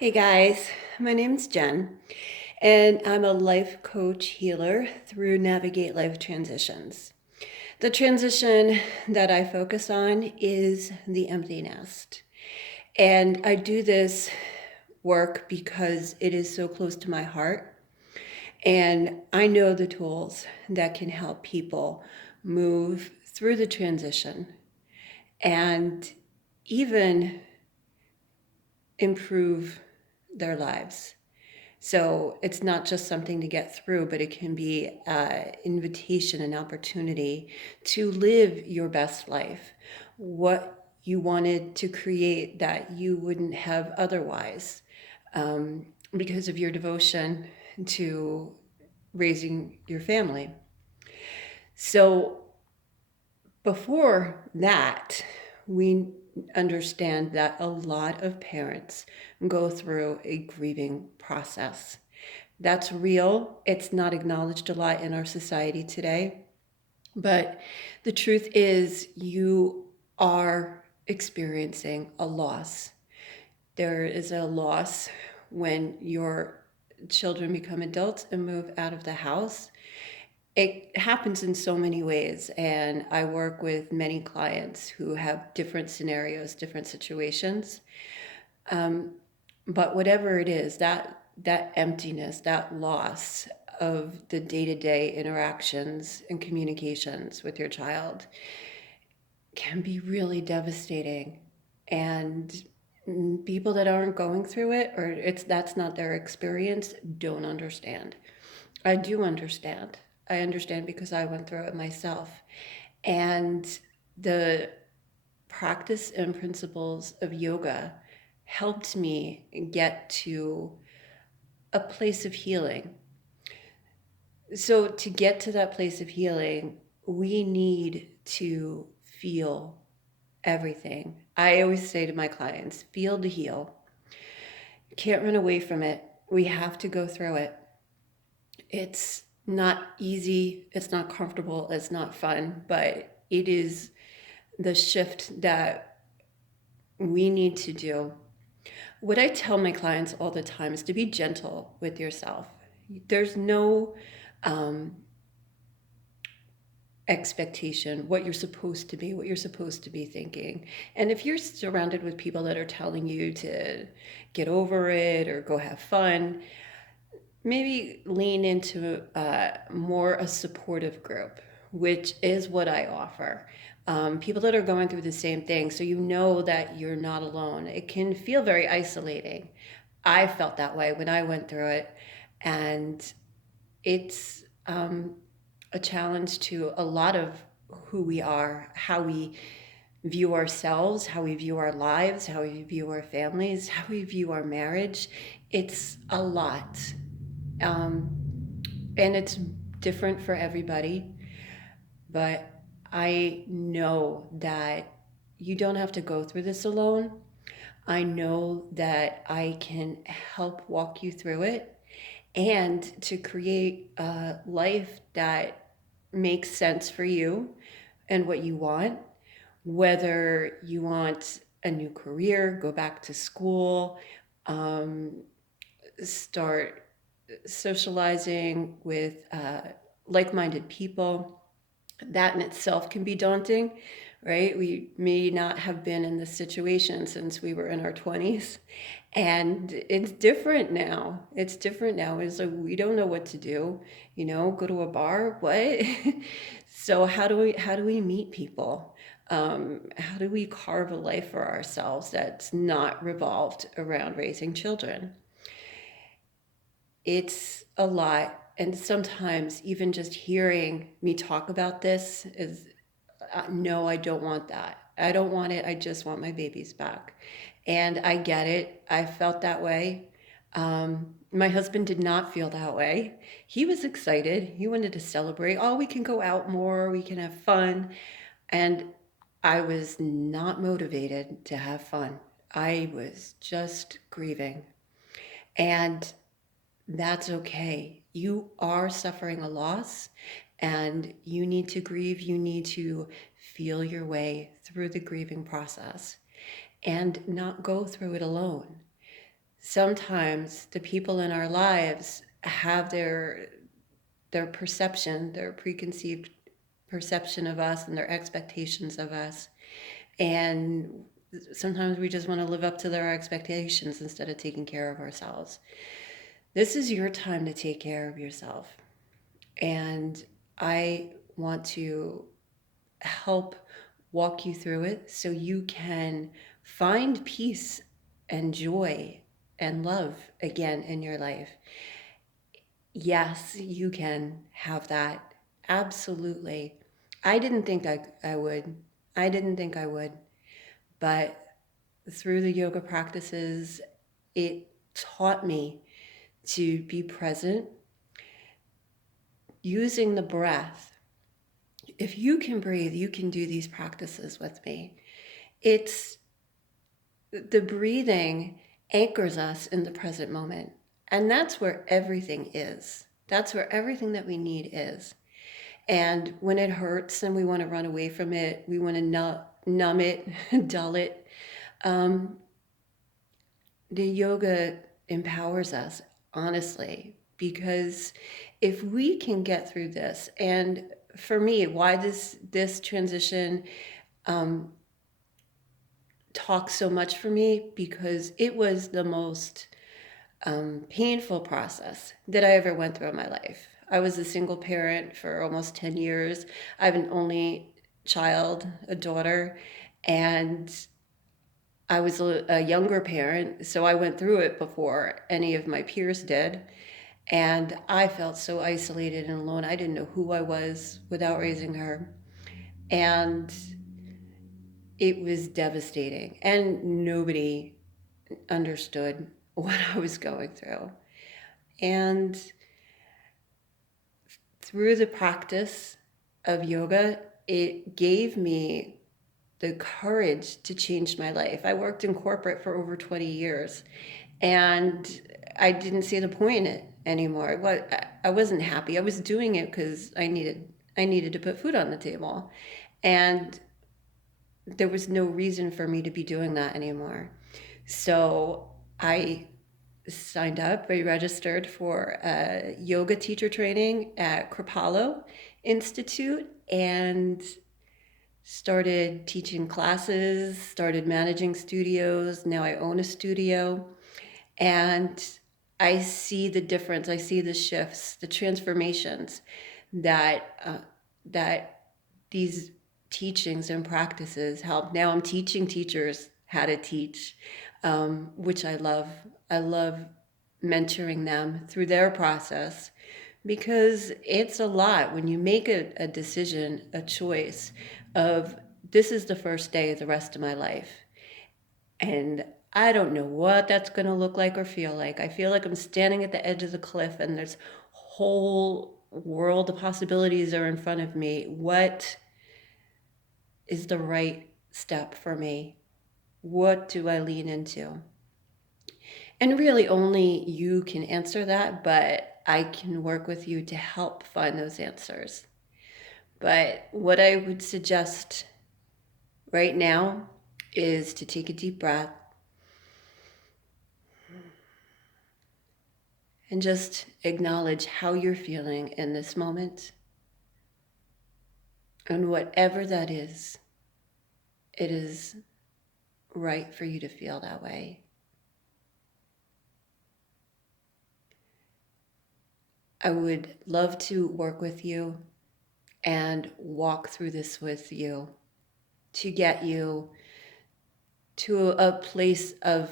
Hey guys, my name's Jen, and I'm a life coach healer through Navigate Life Transitions. The transition that I focus on is the empty nest. And I do this work because it is so close to my heart. And I know the tools that can help people move through the transition and even improve their lives. So it's not just something to get through, but it can be an invitation, an opportunity to live your best life, what you wanted to create that you wouldn't have otherwise, because of your devotion to raising your family. So before that, we understand that a lot of parents go through a grieving process. That's real. It's not acknowledged a lot in our society today. But the truth is, you are experiencing a loss. There is a loss when your children become adults and move out of the house. It happens in so many ways, and I work with many clients who have different scenarios, different situations. Um, but whatever it is, that emptiness, that loss of the day-to-day interactions and communications with your child can be really devastating. And people that aren't going through it, or it's that's not their experience, don't understand. I do understand. I understand because I went through it myself. And the practice and principles of yoga helped me get to a place of healing. So, to get to that place of healing, we need to feel everything. I always say to my clients, feel to heal. Can't run away from it. We have to go through it. It's not easy, it's not comfortable, it's not fun, but it is the shift that we need to do. What I tell my clients all the time is to be gentle with yourself. There's no um, expectation, what you're supposed to be, what you're supposed to be thinking. And if you're surrounded with people that are telling you to get over it or go have fun, maybe lean into more a supportive group, which is what I offer. People that are going through the same thing, so you know that you're not alone. It can feel very isolating. I felt that way when I went through it, and it's a challenge to a lot of who we are, how we view ourselves, how we view our lives, how we view our families, how we view our marriage. It's a lot. And it's different for everybody, but I know that you don't have to go through this alone. I know that I can help walk you through it and to create a life that makes sense for you and what you want, whether you want a new career, go back to school, um, start socializing with like-minded people. That in itself can be daunting, right? We may not have been in this situation since we were in our 20s, and it's different now. It's different now. It's like we don't know what to do, go to a bar, what? So how do we meet people? How do we carve a life for ourselves that's not revolved around raising children? It's a lot. And sometimes even just hearing me talk about this is, no, I don't want that. I don't want it. I just want my babies back. And I get it. I felt that way. My husband did not feel that way. He was excited. He wanted to celebrate. Oh, we can go out more. We can have fun. And I was not motivated to have fun. I was just grieving. And that's okay. You are suffering a loss and you need to grieve. You need to feel your way through the grieving process and not go through it alone. Sometimes the people in our lives have their perception, their preconceived perception of us and their expectations of us. And sometimes we just want to live up to their expectations instead of taking care of ourselves. This is your time to take care of yourself. And I want to help walk you through it so you can find peace and joy and love again in your life. Yes, you can have that. Absolutely. I didn't think I would. I didn't think I would. But through the yoga practices, it taught me to be present using the breath. If you can breathe, you can do these practices with me. It's the breathing anchors us in the present moment. And that's where everything is. That's where everything that we need is. And when it hurts and we want to run away from it, we want to numb it, dull it, um, the yoga empowers us, honestly, because if we can get through this, and for me, why this transition um, talks so much for me, because it was the most painful process that I ever went through in my life. I was a single parent for almost 10 years. I have an only child, a daughter, and I was a younger parent, so I went through it before any of my peers did. And I felt so isolated and alone. I didn't know who I was without raising her. And it was devastating. And nobody understood what I was going through. And through the practice of yoga, it gave me the courage to change my life. I worked in corporate for over 20 years and I didn't see the point in it anymore. I wasn't happy. I was doing it because I needed to put food on the table. And there was no reason for me to be doing that anymore. So I signed up, I registered for a yoga teacher training at Kripalu Institute and started teaching classes, started managing studios. Now I own a studio and I see the difference. I see the shifts, the transformations that these teachings and practices help. Now I'm teaching teachers how to teach, which I love. I love mentoring them through their process because it's a lot when you make a decision, a choice of this is the first day of the rest of my life. And I don't know what that's going to look like or feel like. I feel like I'm standing at the edge of the cliff and there's whole world of possibilities are in front of me. What is the right step for me? What do I lean into? And really only you can answer that, but I can work with you to help find those answers. But what I would suggest right now is to take a deep breath and just acknowledge how you're feeling in this moment. And whatever that is, it is right for you to feel that way. I would love to work with you and walk through this with you to get you to a place of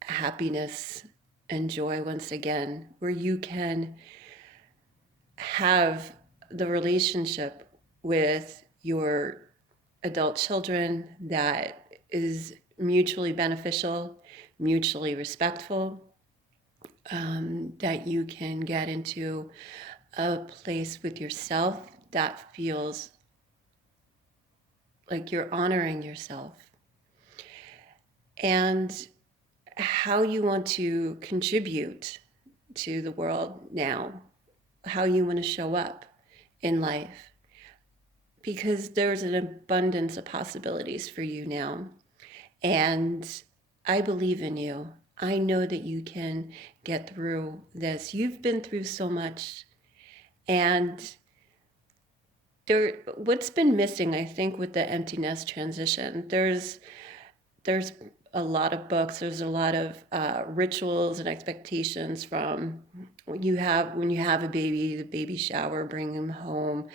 happiness and joy once again, where you can have the relationship with your adult children that is mutually beneficial, mutually respectful, that you can get into a place with yourself that feels like you're honoring yourself. And how you want to contribute to the world now, how you want to show up in life, because there's an abundance of possibilities for you now. And I believe in you. I know that you can get through this. You've been through so much. And what's been missing, I think, with the empty nest transition, there's a lot of books, there's a lot of rituals and expectations from when you have a baby, the baby shower, bring them home,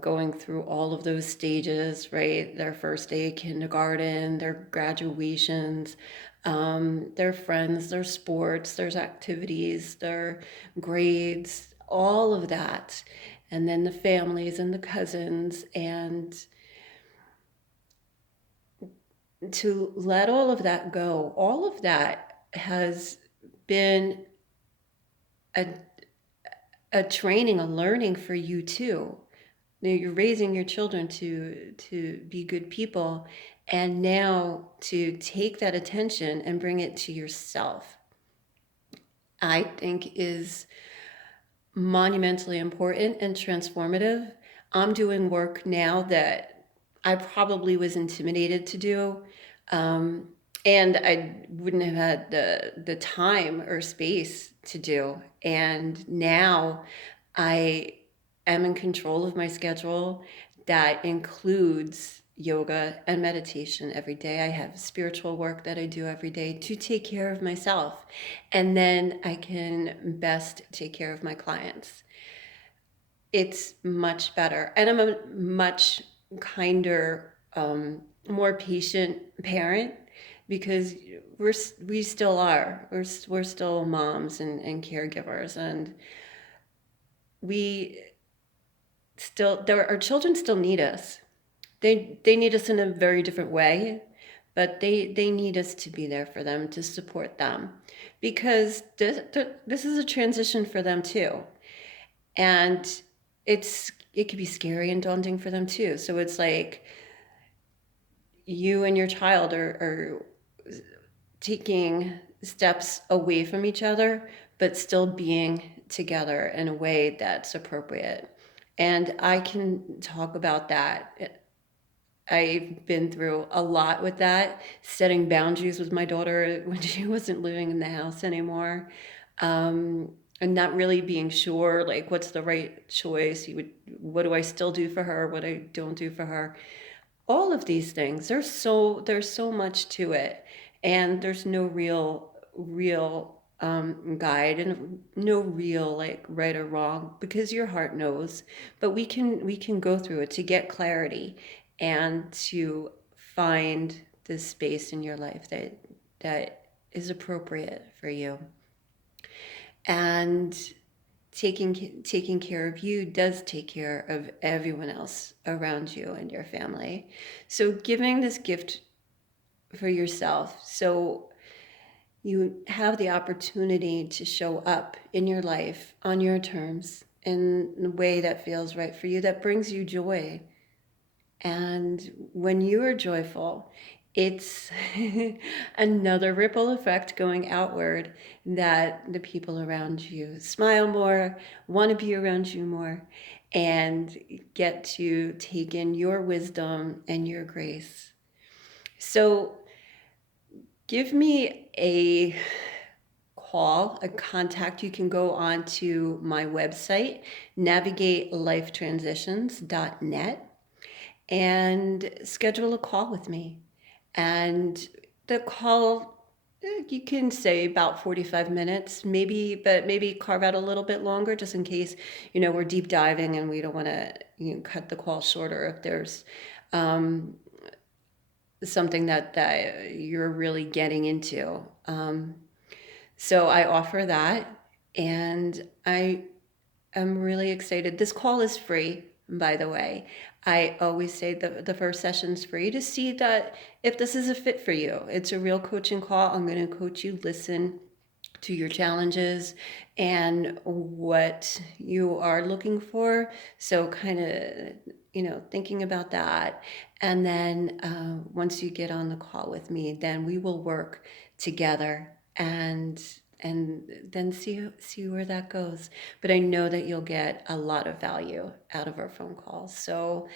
going through all of those stages, right? Their first day of kindergarten, their graduations, their friends, their sports, their activities, their grades, all of that. And then the families and the cousins, and to let all of that go, all of that has been a, a training, a learning for you too. You're raising your children to be good people, and now to take that attention and bring it to yourself, I think is monumentally important and transformative. I'm doing work now that I probably was intimidated to do. Um, and I wouldn't have had the time or space to do. And now I am in control of my schedule. That includes yoga and meditation every day. I have spiritual work that I do every day to take care of myself. And then I can best take care of my clients. It's much better. And I'm a much kinder, more patient parent, because we still are. We're still moms and caregivers, and we our children still need us. They need us in a very different way, but they need us to be there for them, to support them, because this is a transition for them too. And it can be scary and daunting for them too. So it's like you and your child are taking steps away from each other, but still being together in a way that's appropriate. And I can talk about that. I've been through a lot with that, setting boundaries with my daughter when she wasn't living in the house anymore. And not really being sure, like, what's the right choice. What do I still do for her? What I don't do for her? All of these things. There's so much to it, and there's no real guide, and no real like right or wrong, because your heart knows. But we can go through it to get clarity and to find the space in your life that is appropriate for you. And taking care of you does take care of everyone else around you and your family. So giving this gift for yourself, so you have the opportunity to show up in your life on your terms, in a way that feels right for you, that brings you joy. And when you are joyful, it's another ripple effect going outward, that the people around you smile more, want to be around you more, and get to take in your wisdom and your grace. So give me a call, a contact. You can go on to my website, navigatelifetransitions.net, and schedule a call with me. And the call, you can say about 45 minutes, maybe, but maybe carve out a little bit longer, just in case, we're deep diving and we don't want to cut the call shorter if there's um, something that you're really getting into. So I offer that, and I'm really excited. This call is free, by the way. I always say the first session's free, to see that if this is a fit for you. It's a real coaching call. I'm going to coach you, listen to your challenges and what you are looking for. So kind of, thinking about that. And then once you get on the call with me, then we will work together, and then see where that goes. But I know that you'll get a lot of value out of our phone calls. So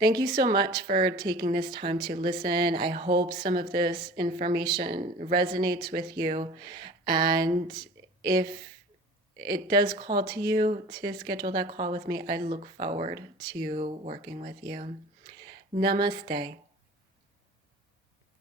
Thank you so much for taking this time to listen. I hope some of this information resonates with you. And if it does call to you to schedule that call with me, I look forward to working with you. Namaste.